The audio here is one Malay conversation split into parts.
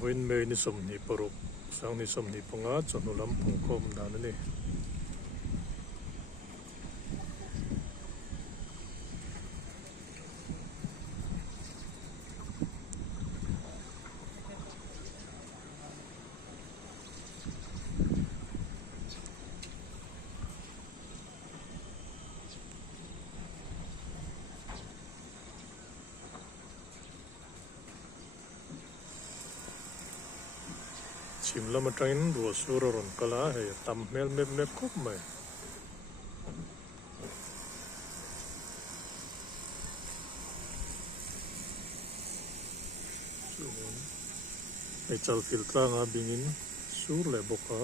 Huin me ni som ni poruk sang ni som ni ponga chonulam pungkom dan ni chimla matrain ro suroron kala he tam mel mep khop mai chal filtra nga bingin sur le boka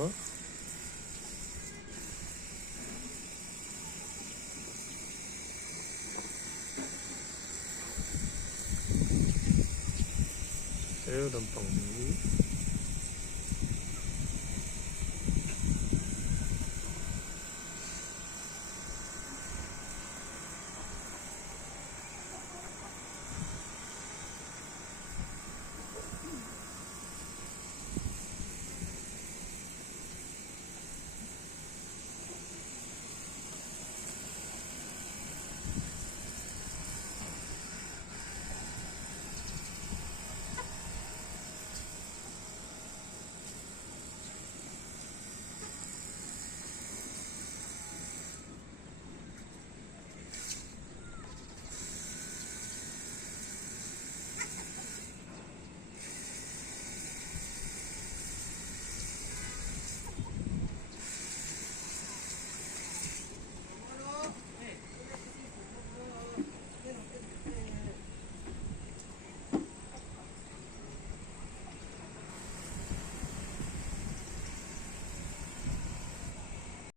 dam pang ni